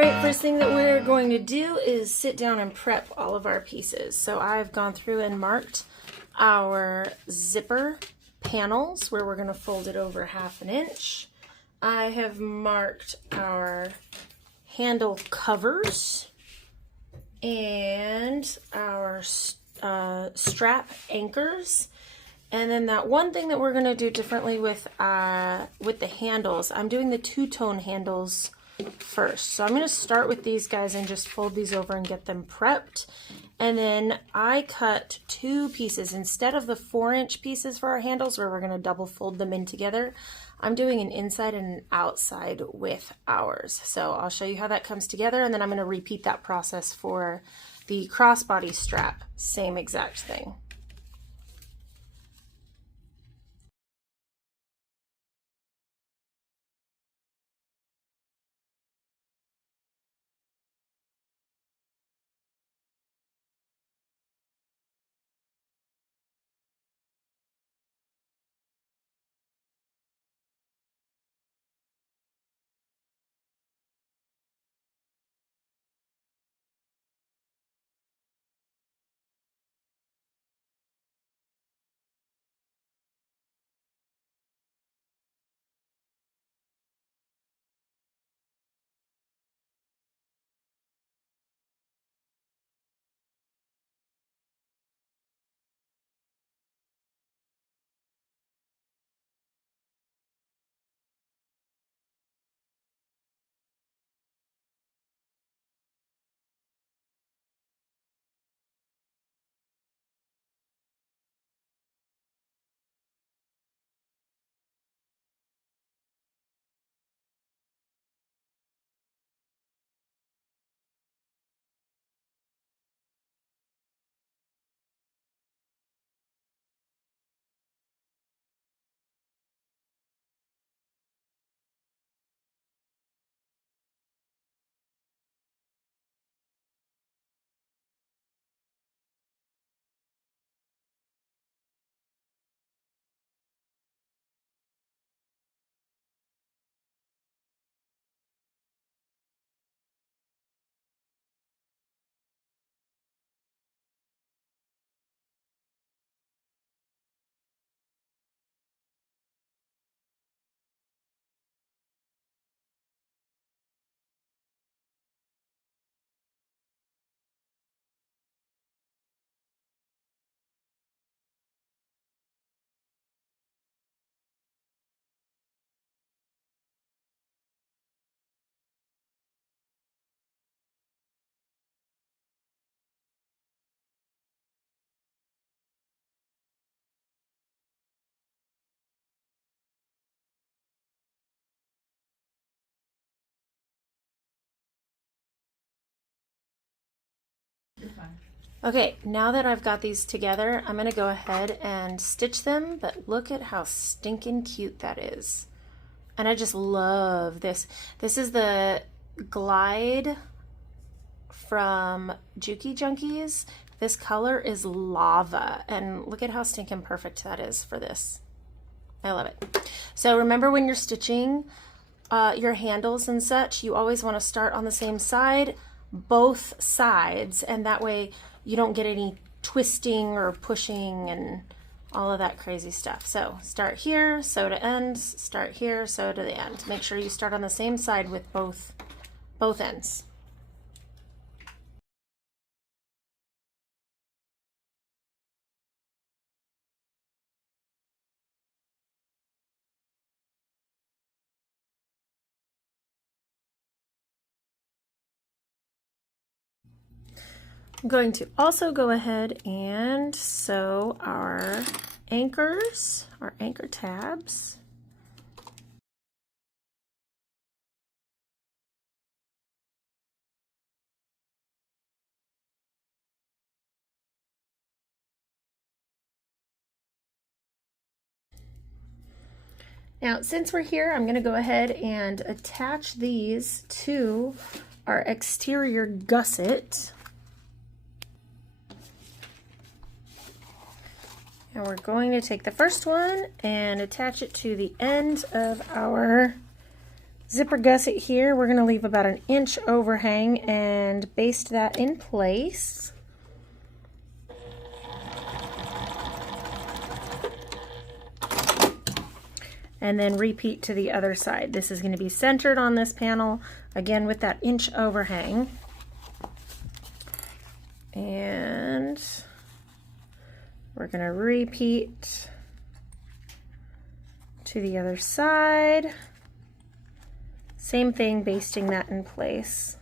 Alright, first thing that we're going to do is sit down and prep all of our pieces. So I've gone through and marked our zipper panels where we're going to fold it over 1/2 inch. I have marked our handle covers and our strap anchors. And then that one thing that we're going to do differently with the handles, I'm doing the two-tone handles first. So I'm going to start with these guys and just fold these over and get them prepped. And then I cut 2 pieces instead of the 4-inch pieces for our handles where we're going to double fold them in together. I'm doing an inside and an outside with ours. So I'll show you how that comes together, and then I'm going to repeat that process for the crossbody strap. Same exact thing. Okay, now that I've got these together, I'm going to go ahead and stitch them, but look at how stinking cute that is. And I just love this. This is the Glide from Juki Junkies. This color is lava, and look at how stinking perfect that is for this. I love it. So remember, when you're stitching your handles and such, you always want to start on the same side, both sides, and that way you don't get any twisting or pushing and all of that crazy stuff. So start here, sew to ends, start here, sew to the end. Make sure you start on the same side with both ends. I'm going to also go ahead and sew our anchors, our anchor tabs. Now, since we're here, I'm going to go ahead and attach these to our exterior gusset. And we're going to take the first one and attach it to the end of our zipper gusset here. We're going to leave about an inch overhang and baste that in place. And then repeat to the other side. This is going to be centered on this panel, again with that inch overhang. And we're going to repeat to the other side. Same thing, basting that in place.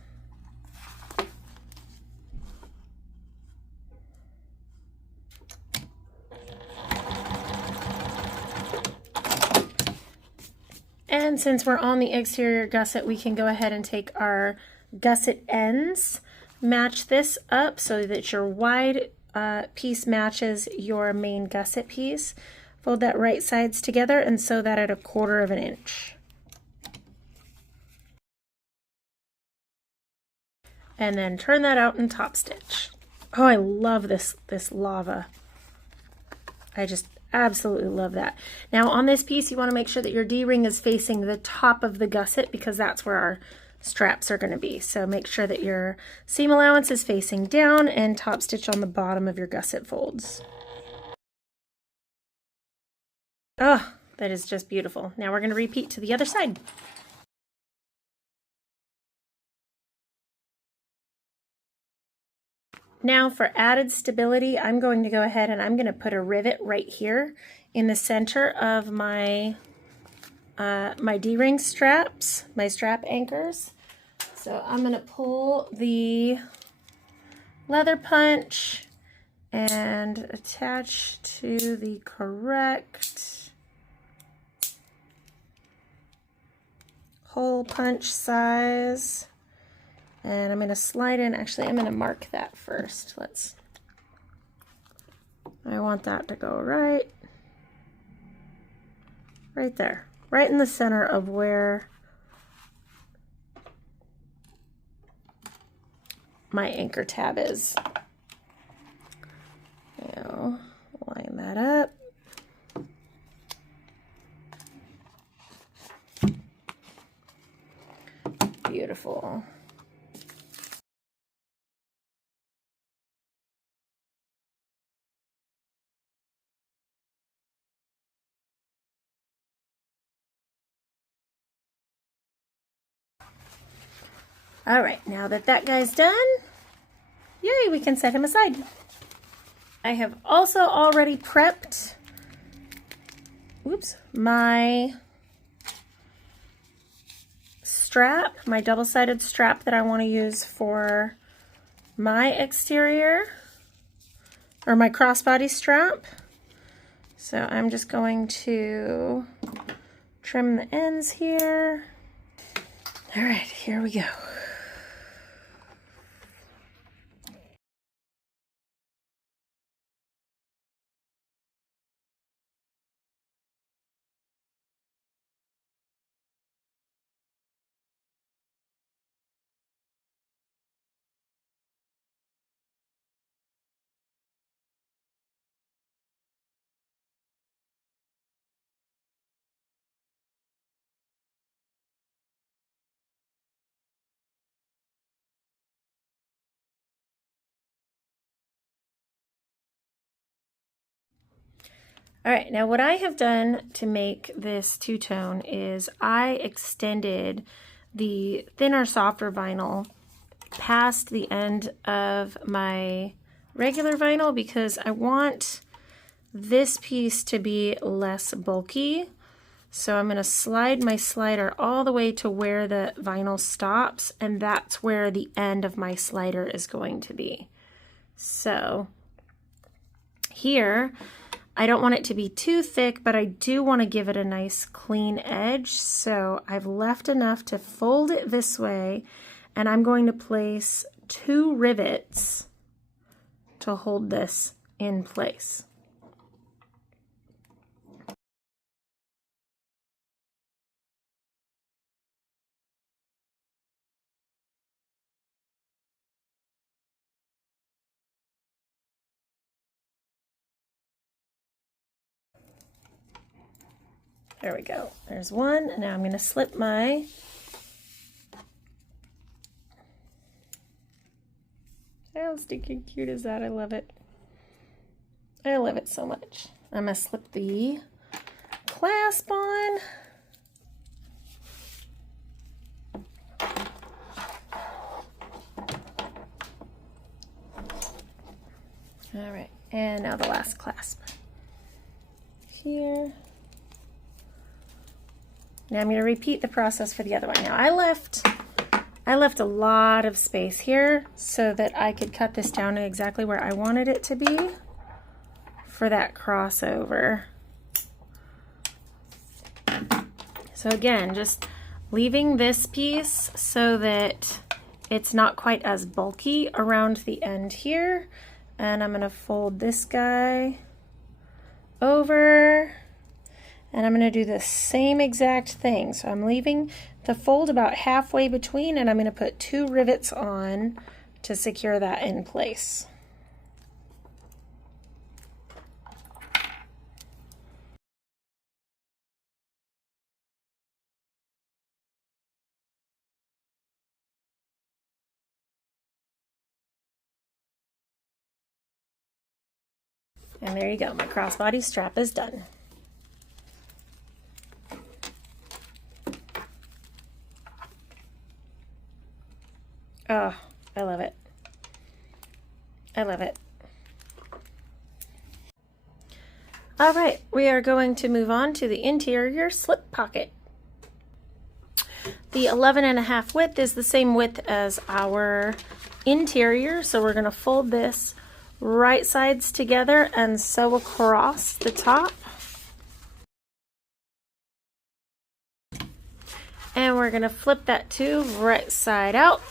And since we're on the exterior gusset, we can go ahead and take our gusset ends, match this up so that your wide piece matches your main gusset piece. Fold that right sides together and sew that at 1/4 of an inch. And then turn that out and top stitch. Oh, I love this lava. I just absolutely love that. Now on this piece, you want to make sure that your D-ring is facing the top of the gusset because that's where our straps are going to be. So make sure that your seam allowance is facing down and top stitch on the bottom of your gusset folds. Oh, that is just beautiful. Now we're going to repeat to the other side. Now for added stability, I'm going to go ahead and I'm going to put a rivet right here in the center of my my D-ring straps, my strap anchors. So I'm going to pull the leather punch and attach to the correct hole punch size. And I'm going to slide in, actually I'm going to mark that first. I want that to go right there, right in the center of where my anchor tab is. Now, line that up. Beautiful. All right, now that that guy's done, yay, we can set him aside. I have also already prepped, my strap, my double-sided strap that I want to use for my exterior, or my crossbody strap. So I'm just going to trim the ends here. All right, here we go. All right, now what I have done to make this two-tone is I extended the thinner, softer vinyl past the end of my regular vinyl because I want this piece to be less bulky. So I'm going to slide my slider all the way to where the vinyl stops, and that's where the end of my slider is going to be. So here, I don't want it to be too thick, but I do want to give it a nice clean edge. So I've left enough to fold it this way, and I'm going to place 2 rivets to hold this in place. There we go. There's one. Now I'm going to slip my How stinking cute is that? I love it. I love it so much. I'm going to slip the clasp on. All right, and now the last clasp here. Now I'm going to repeat the process for the other one. Now I left a lot of space here so that I could cut this down to exactly where I wanted it to be for that crossover. So again, just leaving this piece so that it's not quite as bulky around the end here. And I'm going to fold this guy over, and I'm going to do the same exact thing. So I'm leaving the fold about halfway between, and I'm going to put 2 rivets on to secure that in place. And there you go, my crossbody strap is done. Oh, I love it. I love it. All right, we are going to move on to the interior slip pocket. The 11.5 width is the same width as our interior, so we're going to fold this right sides together and sew across the top. And we're going to flip that too right side out.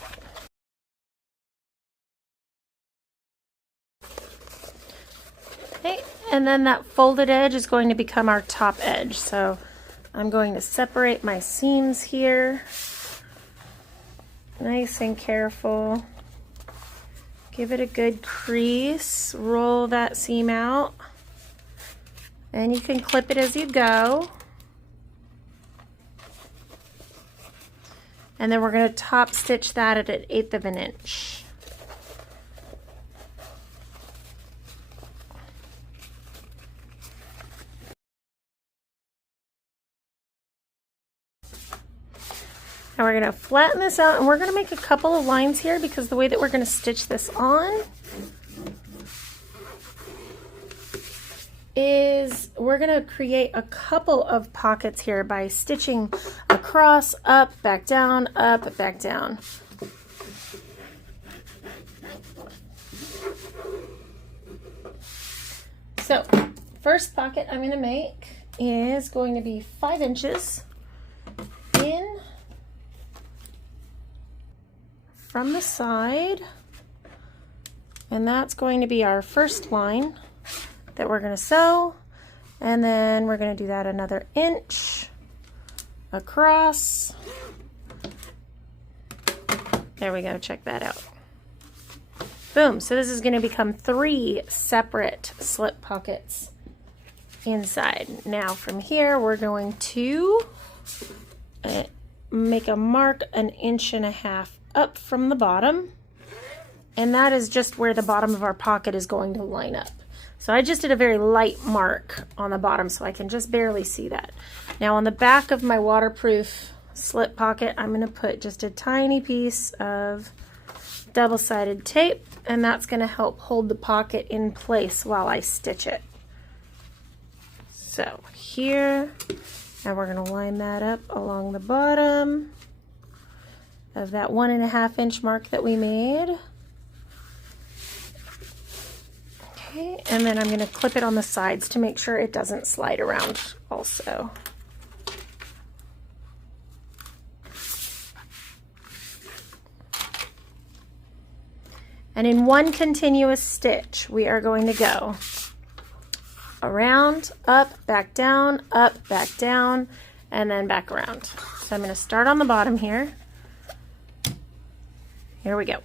Okay, and then that folded edge is going to become our top edge. So I'm going to separate my seams here. Nice and careful. Give it a good crease, roll that seam out, and you can clip it as you go. And then we're going to top stitch that at 1/8 of an inch. Now we're going to flatten this out, and we're going to make a couple of lines here because the way that we're going to stitch this on is we're going to create a couple of pockets here by stitching across, up, back down, up, back down. So first pocket I'm going to make is going to be 5 inches in from the side, and that's going to be our first line that we're going to sew, and then we're going to do that another inch across. There we go, check that out. Boom, so this is going to become 3 separate slip pockets inside. Now from here we're going to make a mark 1.5 inches up from the bottom, and that is just where the bottom of our pocket is going to line up. So I just did a very light mark on the bottom so I can just barely see that. Now on the back of my waterproof slip pocket, I'm going to put just a tiny piece of double-sided tape, and that's going to help hold the pocket in place while I stitch it. So here, and we're going to line that up along the bottom of that 1.5 inch mark that we made. Okay, and then I'm going to clip it on the sides to make sure it doesn't slide around also. And in one continuous stitch, we are going to go around, up, back down, and then back around. So I'm going to start on the bottom here. Here we go.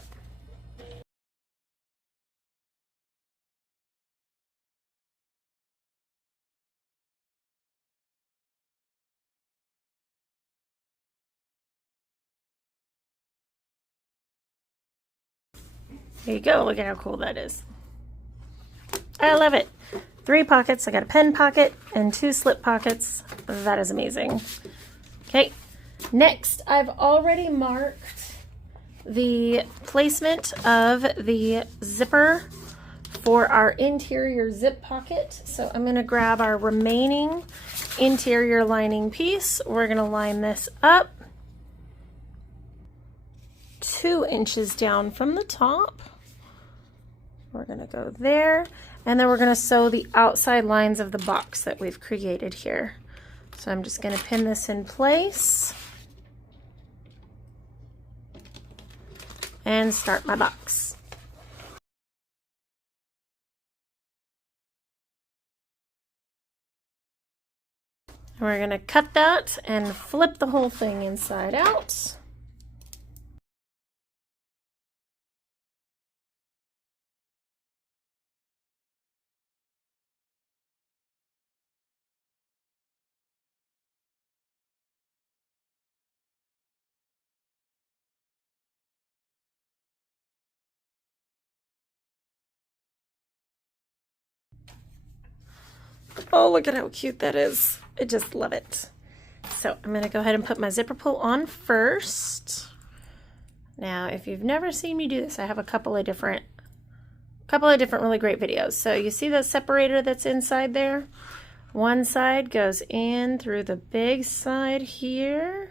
There you go. Look at how cool that is. I love it. 3 pockets. I got a pen pocket and 2 slip pockets. That is amazing. Okay. Next, I've already marked the placement of the zipper for our interior zip pocket. So I'm going to grab our remaining interior lining piece. We're going to line this up 2 inches down from the top. We're going to go there, and then we're going to sew the outside lines of the box that we've created here. So I'm just going to pin this in place and start my box. We're going to cut that and flip the whole thing inside out. Oh, look at how cute that is. I just love it. So I'm going to go ahead and put my zipper pull on first. Now, if you've never seen me do this, I have a couple of different really great videos. So you see the separator that's inside there? One side goes in through the big side here.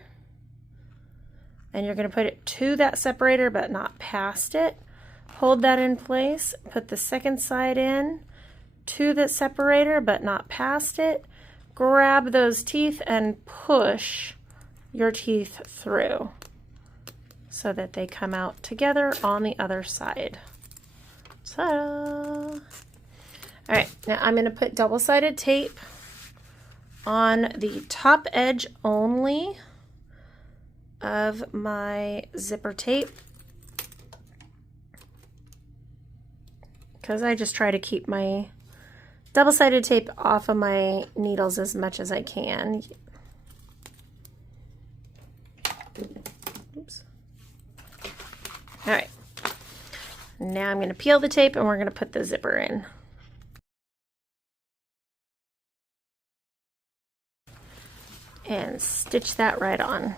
And you're going to put it to that separator, but not past it. Hold that in place. Put the second side in to the separator, but not past it. Grab those teeth and push your teeth through so that they come out together on the other side. Ta-da! All right, now I'm going to put double-sided tape on the top edge only of my zipper tape, because I just try to keep my double-sided tape off of my needles as much as I can. Oops. All right. Now I'm going to peel the tape and we're going to put the zipper in. And stitch that right on.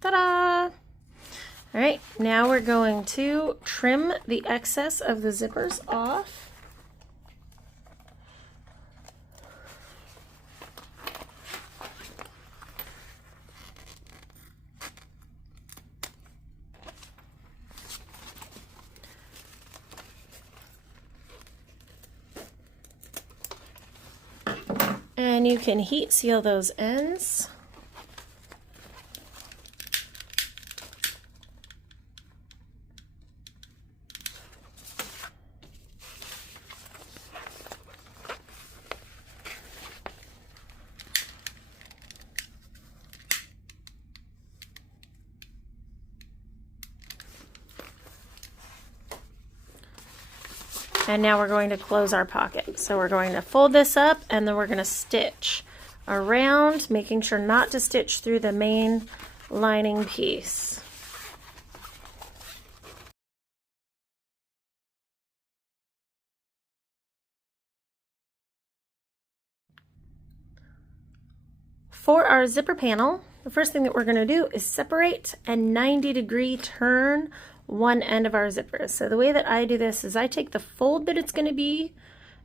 Ta-da! All right, now we're going to trim the excess of the zippers off. And you can heat seal those ends. And now we're going to close our pocket. So we're going to fold this up and then we're going to stitch around, making sure not to stitch through the main lining piece. For our zipper panel, the first thing that we're going to do is separate and 90-degree turn one end of our zipper. So the way that I do this is I take the fold that it's going to be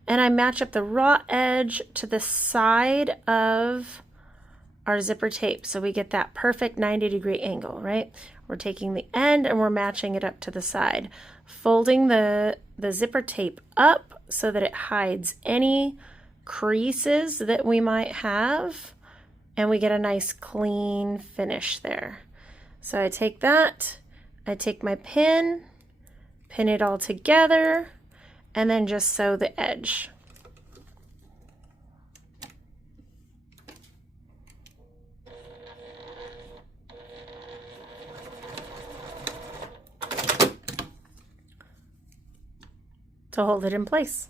and I match up the raw edge to the side of our zipper tape, so we get that perfect 90-degree angle, right? We're taking the end and we're matching it up to the side, folding the zipper tape up so that it hides any creases that we might have, and we get a nice clean finish there. So I take that, I take my pin it all together, and then just sew the edge. to hold it in place.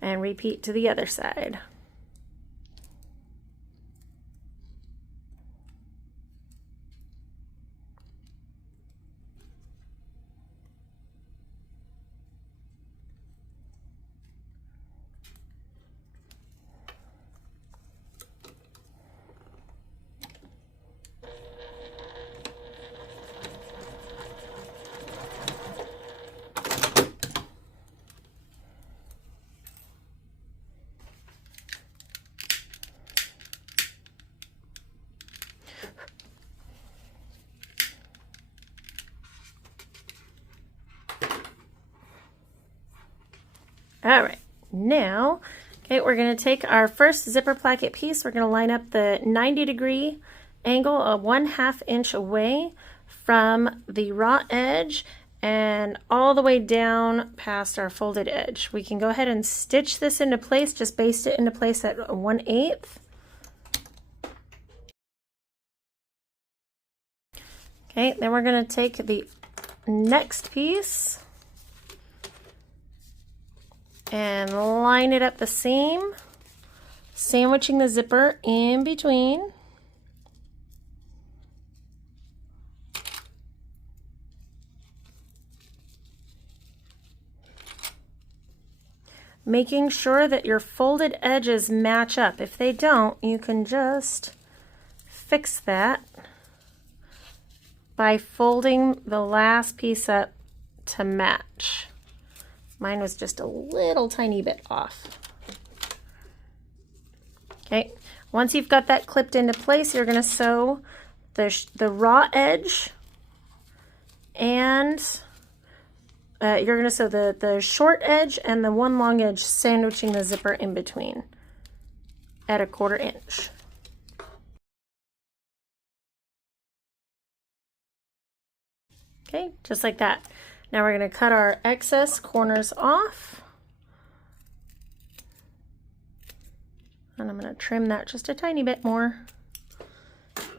And repeat to the other side. All right, now, okay, we're going to take our first zipper placket piece. We're going to line up the 90-degree angle, a 1/2 inch away from the raw edge and all the way down past our folded edge. We can go ahead and stitch this into place, just baste it into place at 1/8. Okay, then we're going to take the next piece and line it up the seam, sandwiching the zipper in between. Making sure that your folded edges match up. If they don't, you can just fix that by folding the last piece up to match. Mine was just a little tiny bit off. Okay, once you've got that clipped into place, you're going to sew the raw edge, and you're going to sew the short edge and the one long edge, sandwiching the zipper in between at 1/4 inch. Okay, just like that. Now we're going to cut our excess corners off. And I'm going to trim that just a tiny bit more.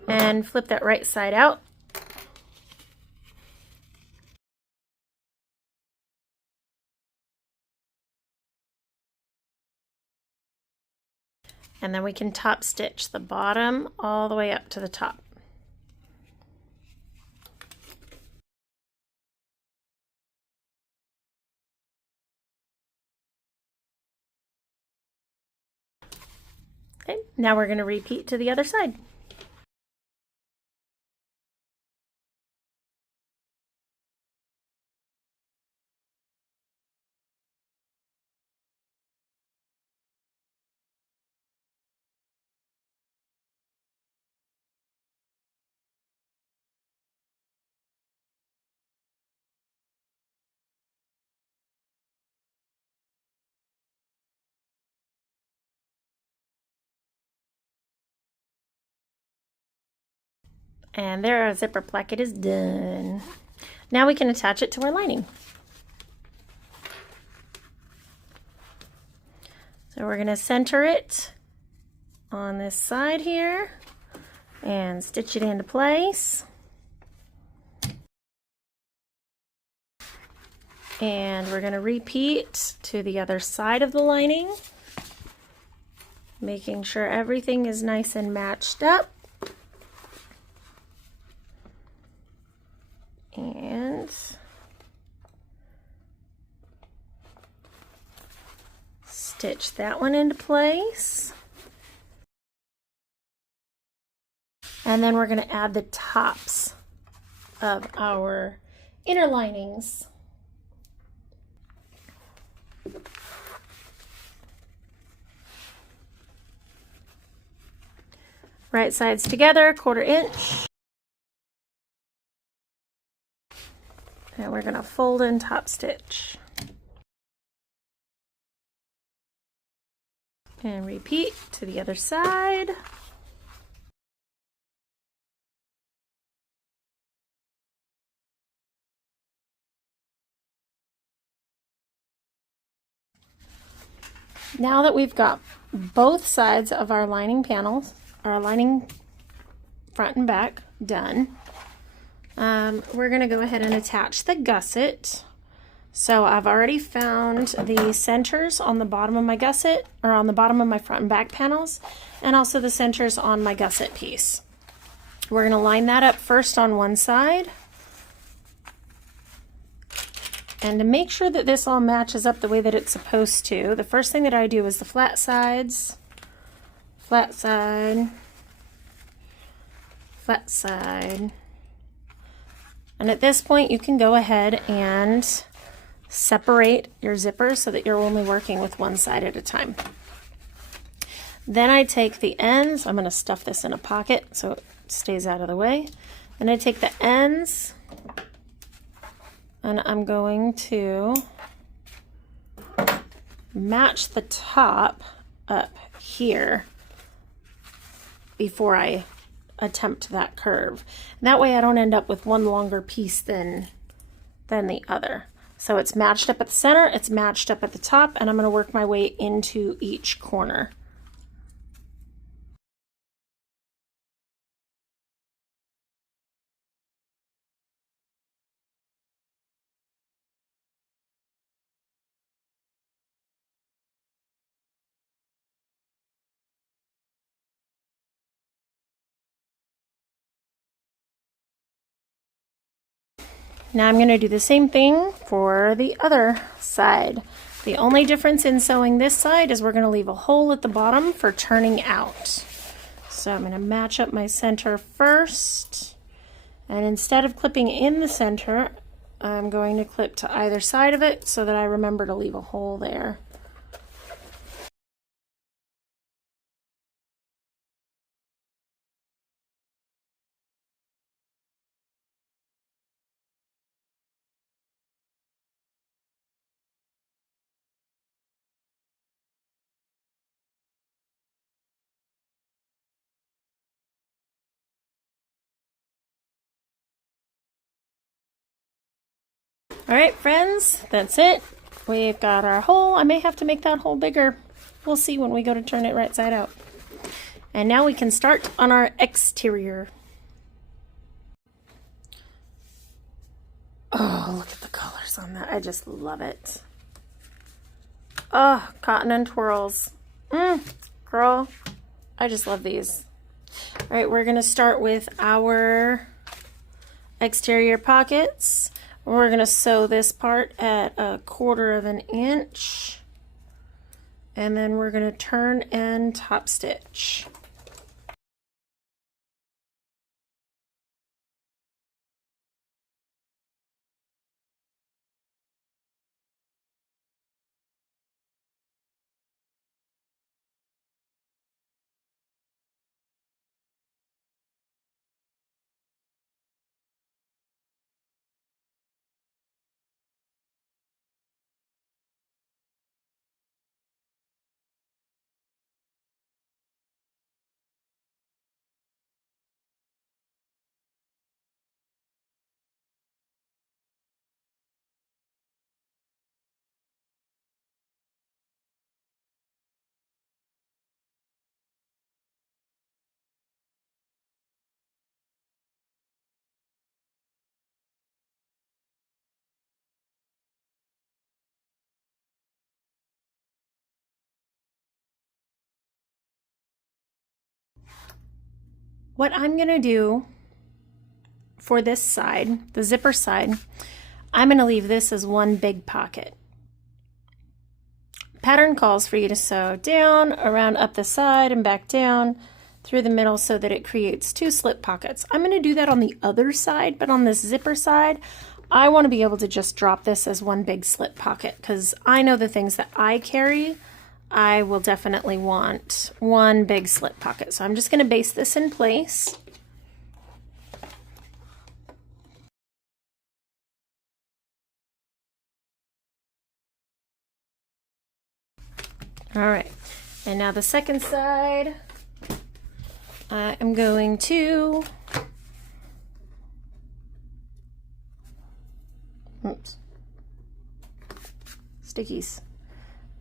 And flip that right side out. And then we can top stitch the bottom all the way up to the top. Okay, now we're going to repeat to the other side. And there, our zipper placket is done. Now we can attach it to our lining. So we're going to center it on this side here and stitch it into place. And we're going to repeat to the other side of the lining, making sure everything is nice and matched up. And stitch that one into place. And then we're going to add the tops of our inner linings. Right sides together, 1/4 inch. And we're going to fold and top stitch. And repeat to the other side. Now that we've got both sides of our lining panels, our lining front and back done, we're going to go ahead and attach the gusset So I've already found the centers on the bottom of my gusset, or on the bottom of my front and back panels, and also the centers on my gusset piece. We're going to line that up first on one side. And to make sure that this all matches up the way that it's supposed to, the first thing that I do is the flat sides, flat side, flat side. And at this point you can go ahead and separate your zippers so that you're only working with one side at a time. Then I take the ends, I'm going to stuff this in a pocket so it stays out of the way. Then I take the ends and I'm going to match the top up here before I attempt that curve. And that way I don't end up with one longer piece than the other. So it's matched up at the center, it's matched up at the top, and I'm going to work my way into each corner. Now I'm going to do the same thing for the other side. The only difference in sewing this side is we're going to leave a hole at the bottom for turning out. So I'm going to match up my center first, and instead of clipping in the center, I'm going to clip to either side of it so that I remember to leave a hole there. All right, friends, that's it. We've got our hole. I may have to make that hole bigger. We'll see when we go to turn it right side out. And now we can start on our exterior. Oh, look at the colors on that. I just love it. Oh, cotton and twirls. Girl, I just love these. All right, we're gonna start with our exterior pockets. We're going to sew this part at 1/4 of an inch, and then we're going to turn and top stitch. What I'm going to do for this side, the zipper side, I'm going to leave this as one big pocket. Pattern calls for you to sew down, around up the side, and back down through the middle so that it creates 2 slip pockets. I'm going to do that on the other side, but on this zipper side, I want to be able to just drop this as one big slip pocket because I know the things that I carry, I will definitely want one big slip pocket. So I'm just going to base this in place. All right, and now the second side, I am going to, oops, stickies,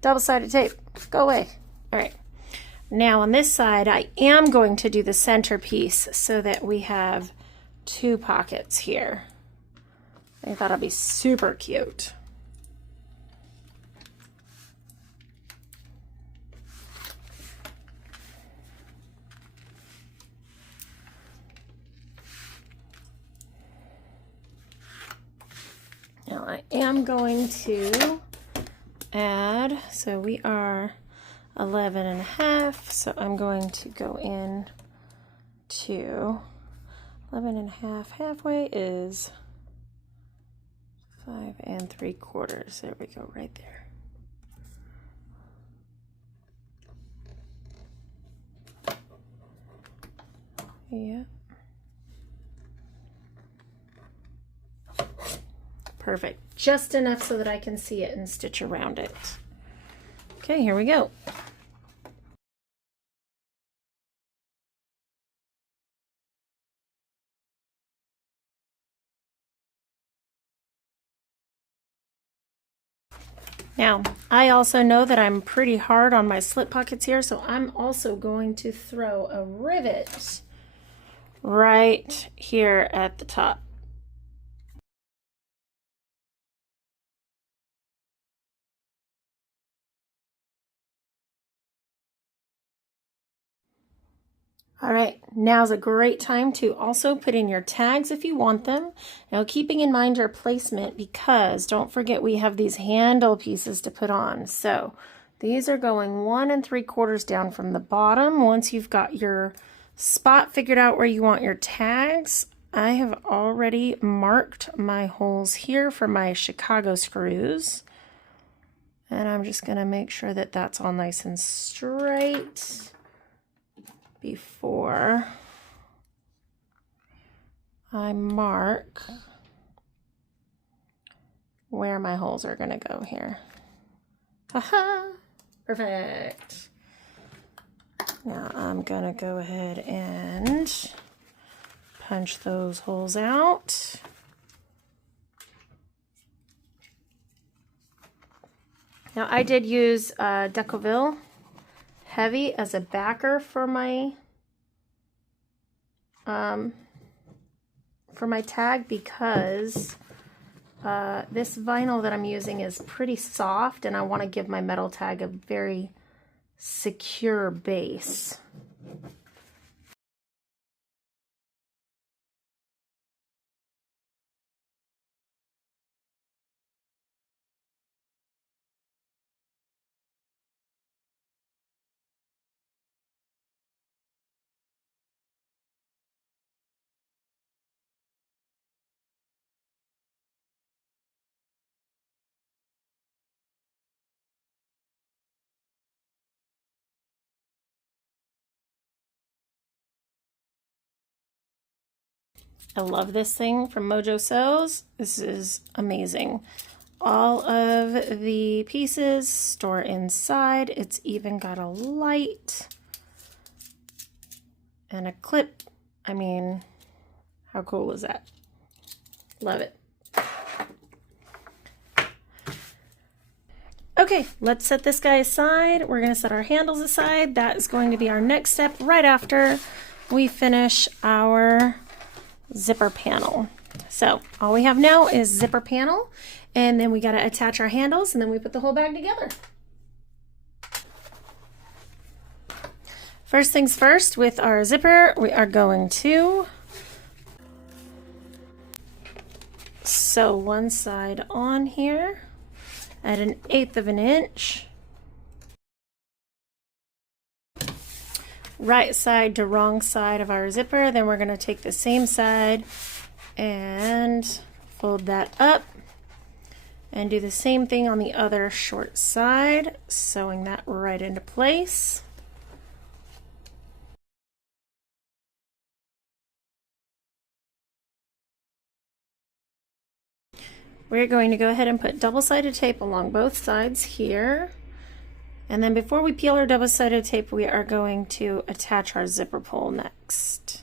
double-sided tape, go away. All right, now on this side, I am going to do the center piece so that we have 2 pockets here. I thought it'd be super cute. I am going to add, so we are 11.5, so I'm going to go in to 11.5. Halfway is 5 3/4. There we go, right there. Yeah. Perfect. Just enough so that I can see it and stitch around it. Okay, here we go. Now, I also know that I'm pretty hard on my slip pockets here, so I'm also going to throw a rivet right here at the top. All right, now's a great time to also put in your tags if you want them. Now, keeping in mind your placement, because don't forget we have these handle pieces to put on. So these are going 1 3/4 down from the bottom. Once you've got your spot figured out where you want your tags, I have already marked my holes here for my Chicago screws. And I'm just gonna make sure that that's all nice and straight before I mark where my holes are going to go here. Haha! Perfect. Now I'm going to go ahead and punch those holes out. Now I did use Decoville Heavy as a backer for my tag, because this vinyl that I'm using is pretty soft and I want to give my metal tag a very secure base. I love this thing from Mojo Sews. This is amazing. All of the pieces store inside. It's even got a light and a clip. I mean, how cool is that? Love it. Okay, let's set this guy aside. We're going to set our handles aside. That is going to be our next step right after we finish our zipper panel. So all we have now is zipper panel, and then we got to attach our handles, and then we put the whole bag together. First things first, with our zipper, we are going to sew one side on here at 1/8 of an inch. Right side to wrong side of our zipper. Then we're going to take the same side and fold that up and do the same thing on the other short side, sewing that right into place. We're going to go ahead and put double-sided tape along both sides here. And then before we peel our double-sided tape, we are going to attach our zipper pull next.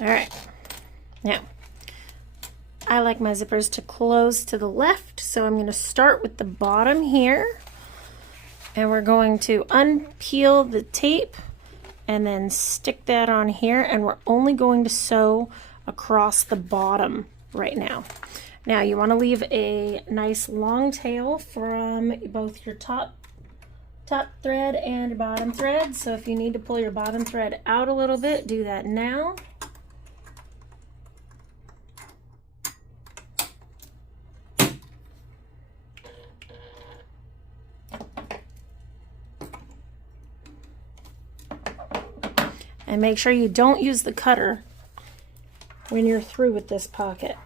All right, now I like my zippers to close to the left, so I'm going to start with the bottom here, and we're going to unpeel the tape and then stick that on here, and we're only going to sew across the bottom right now. Now you want to leave a nice long tail from both your top thread and bottom thread. So if you need to pull your bottom thread out a little bit, do that now. And make sure you don't use the cutter when you're through with this pocket.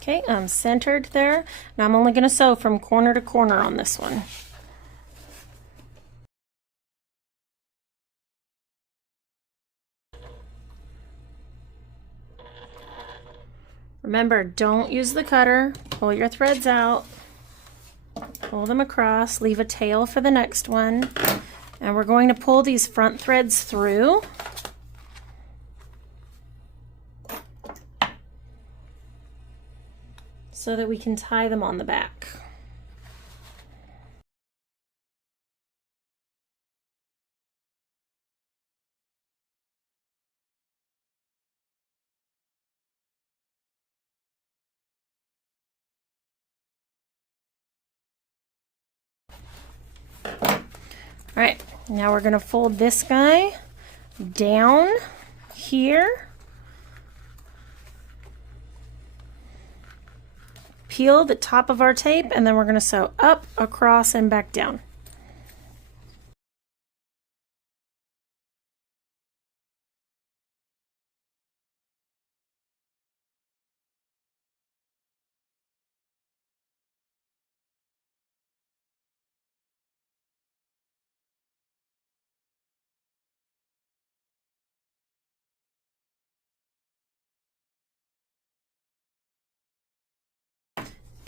Okay, I'm centered there. Now I'm only going to sew from corner to corner on this one. Remember, don't use the cutter. Pull your threads out, pull them across, leave a tail for the next one, and we're going to pull these front threads through. So that we can tie them on the back. All right, now we're going to fold this guy down here. Peel the top of our tape, and then we're going to sew up, across, and back down.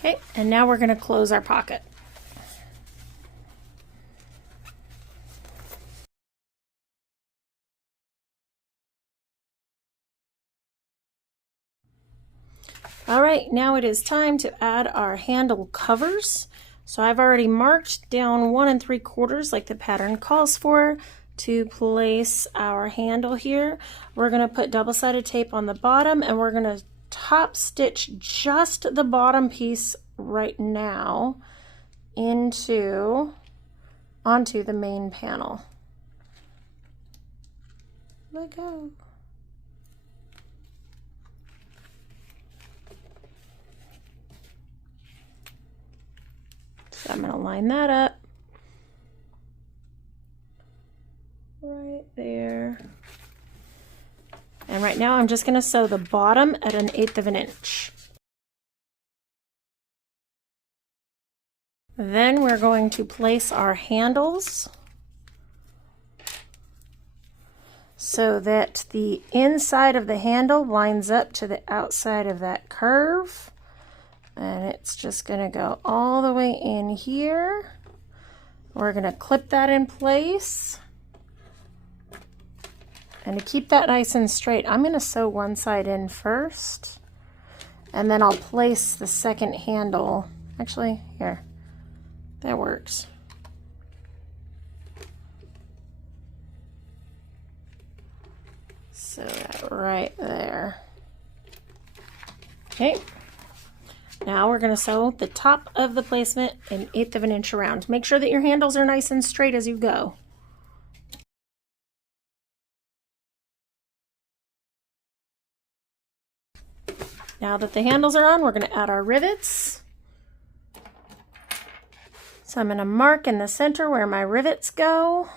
Okay, and now we're going to close our pocket. All right, now it is time to add our handle covers. So I've already marked down 1 3/4 like the pattern calls for to place our handle here. We're going to put double-sided tape on the bottom, and we're going to top stitch just the bottom piece right now onto the main panel. Let go. So I'm going to line that up right there. And right now I'm just going to sew the bottom at 1/8 of an inch. Then we're going to place our handles so that the inside of the handle lines up to the outside of that curve. And it's just going to go all the way in here. We're going to clip that in place. And to keep that nice and straight, I'm going to sew one side in first, and then I'll place the second handle. Actually, here, that works. So that right there. Okay. Now we're going to sew the top of the placement 1/8 of an inch around. Make sure that your handles are nice and straight as you go. Now that the handles are on, we're going to add our rivets. So I'm going to mark in the center where my rivets go.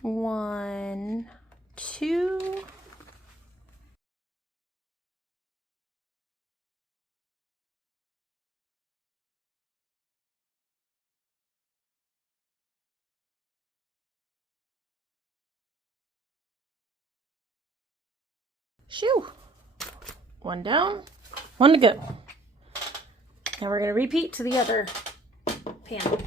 1, 2. Shoo! One down, one to go. Now we're going to repeat to the other panel.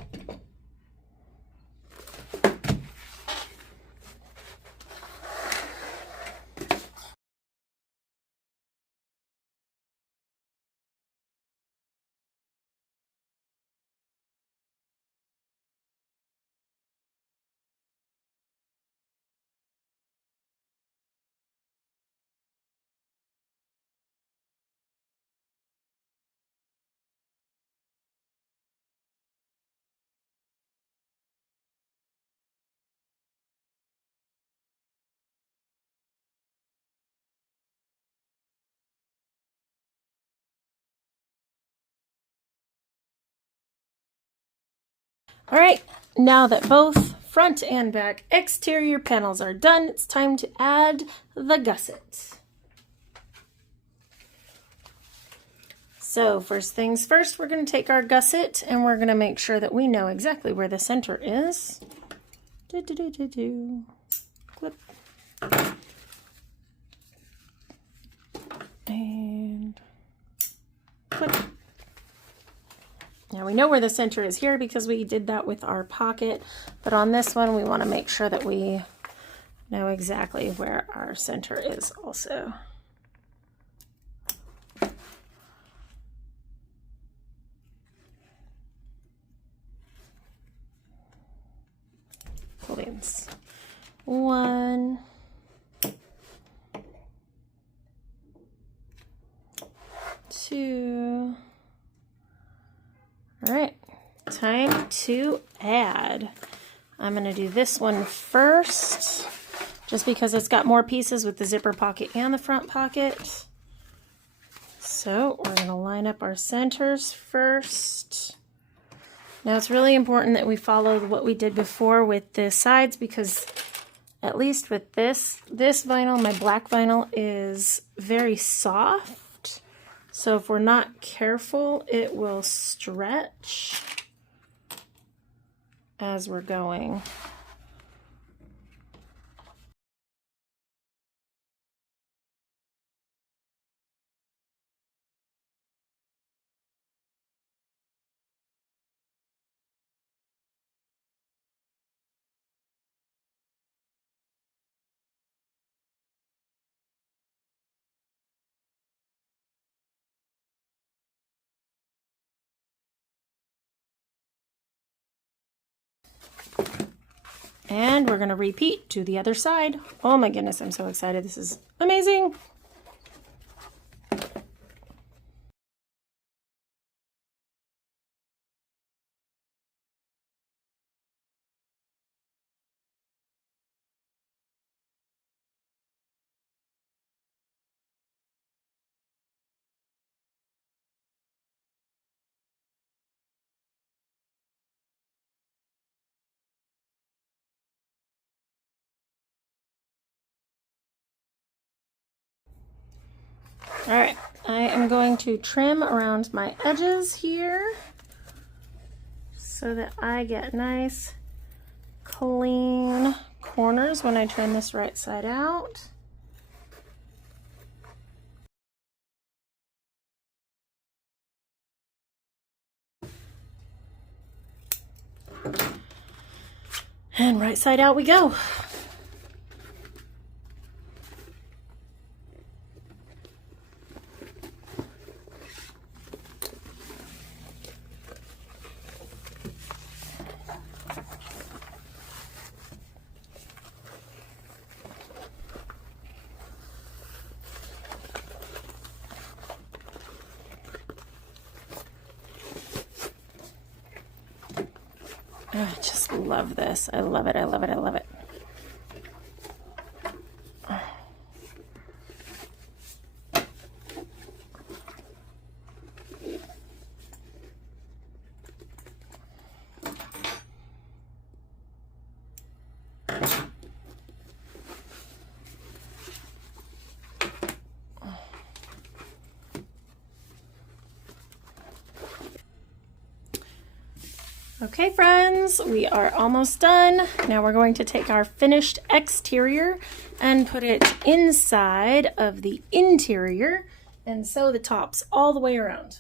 All right, now that both front and back exterior panels are done, it's time to add the gusset. So first things first, we're going to take our gusset and we're going to make sure that we know exactly where the center is. Clip. And clip. Now we know where the center is here because we did that with our pocket, but on this one we want to make sure that we know exactly where our center is also. Pull-ins. 1, 2. All right, time to add. I'm going to do this one first, just because it's got more pieces with the zipper pocket and the front pocket. So we're going to line up our centers first. Now it's really important that we follow what we did before with the sides, because at least with this vinyl, my black vinyl, is very soft. So if we're not careful, it will stretch as we're going. And we're going to repeat to the other side. Oh my goodness, I'm so excited. This is amazing. All right, I am going to trim around my edges here so that I get nice, clean corners when I turn this right side out. And right side out we go. I just love this. I love it. I love it. I love it. Okay friends, we are almost done. Now we're going to take our finished exterior and put it inside of the interior and sew the tops all the way around.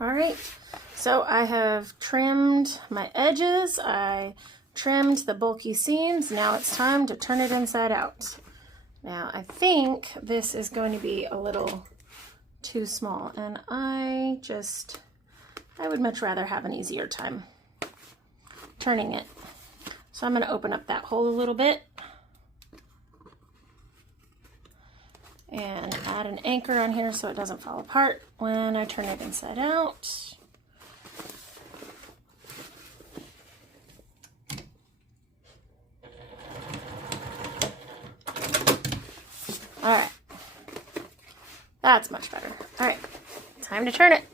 All right, so I have trimmed my edges, I trimmed the bulky seams. Now it's time to turn it inside out. Now I think this is going to be a little too small, and I would much rather have an easier time turning it. So I'm going to open up that hole a little bit and add an anchor on here so it doesn't fall apart when I turn it inside out. All right, that's much better. All right, time to turn it.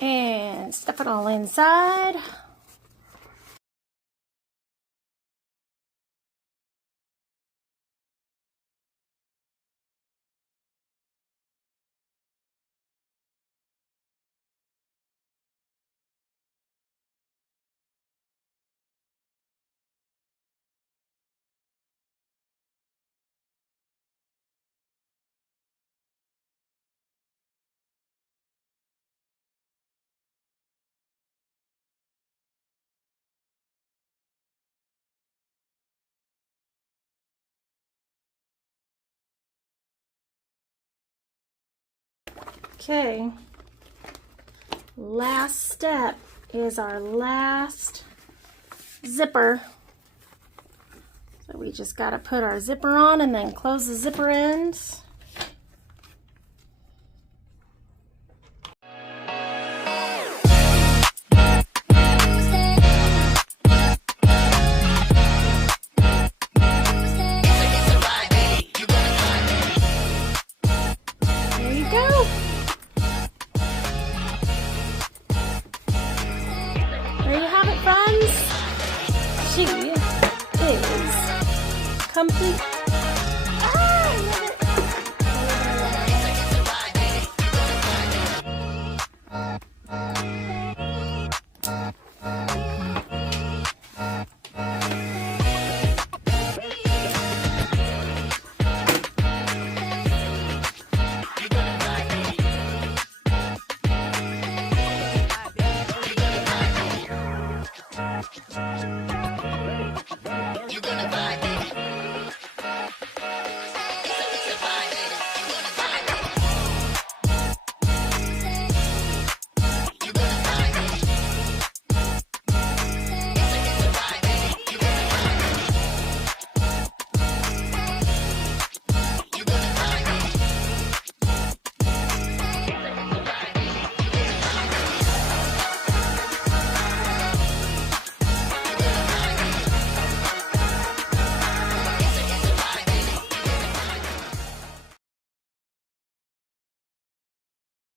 And stuff it all inside. Okay, last step is our last zipper. So we just got to put our zipper on and then close the zipper ends. She is complete.